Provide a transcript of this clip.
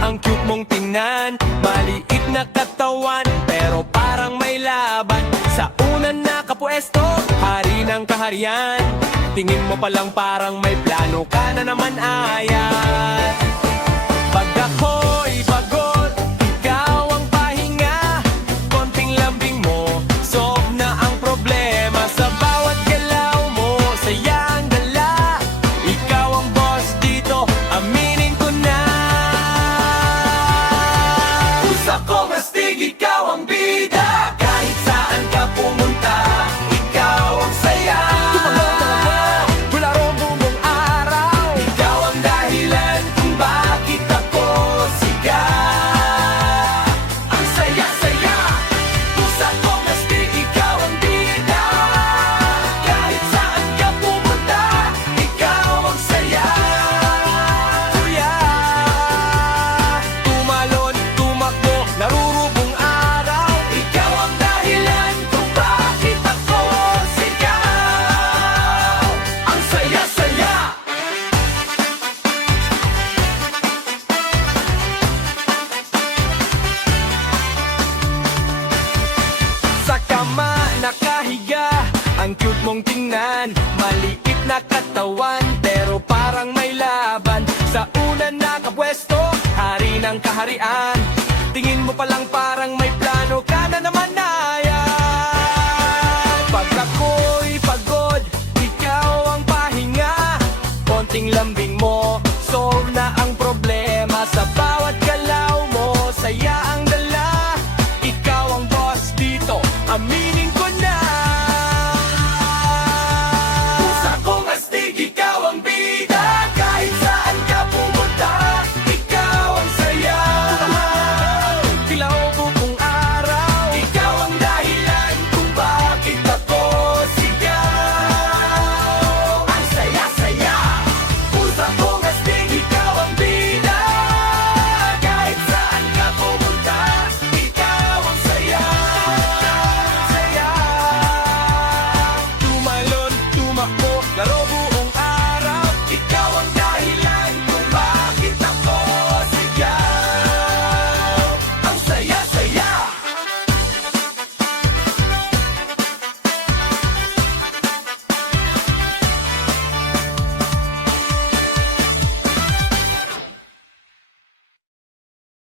ang cute mong tingnan. Maliit na katawan, pero parang may laban. Sa unang nakapwesto, hari ng kaharian. Tingin mo palang parang may plano ka na naman, ayan. Pag ako'y pagod, ikaw ang pahinga. Konting lambing mo, solve na ang problema. Sa bawat galaw mo, saya ang dala. Ikaw ang boss dito, aminin ko na. Pusa ko mastig, ikaw ang bida. Kahit saan ka pumunta, ikaw ang saya. Mula roong buong araw, ikaw ang dahilan kung bakit ako siga. Ang saya-saya, pusa ko mastig, ikaw ang bida. Kahit saan ka pumunta, ikaw ang saya. Kuya, tumalon, tumakbo, narurubong araw. Ikaw ang dahilan kung bakit ako sigaw. Ang saya-saya. Sa kama nakahiga, ang cute mong tingnan. Maliit na katawan, pero parang may laban. Sa una nakapwesto, hari ng kaharian. Tingin mo palang parang may plano ka na naman, na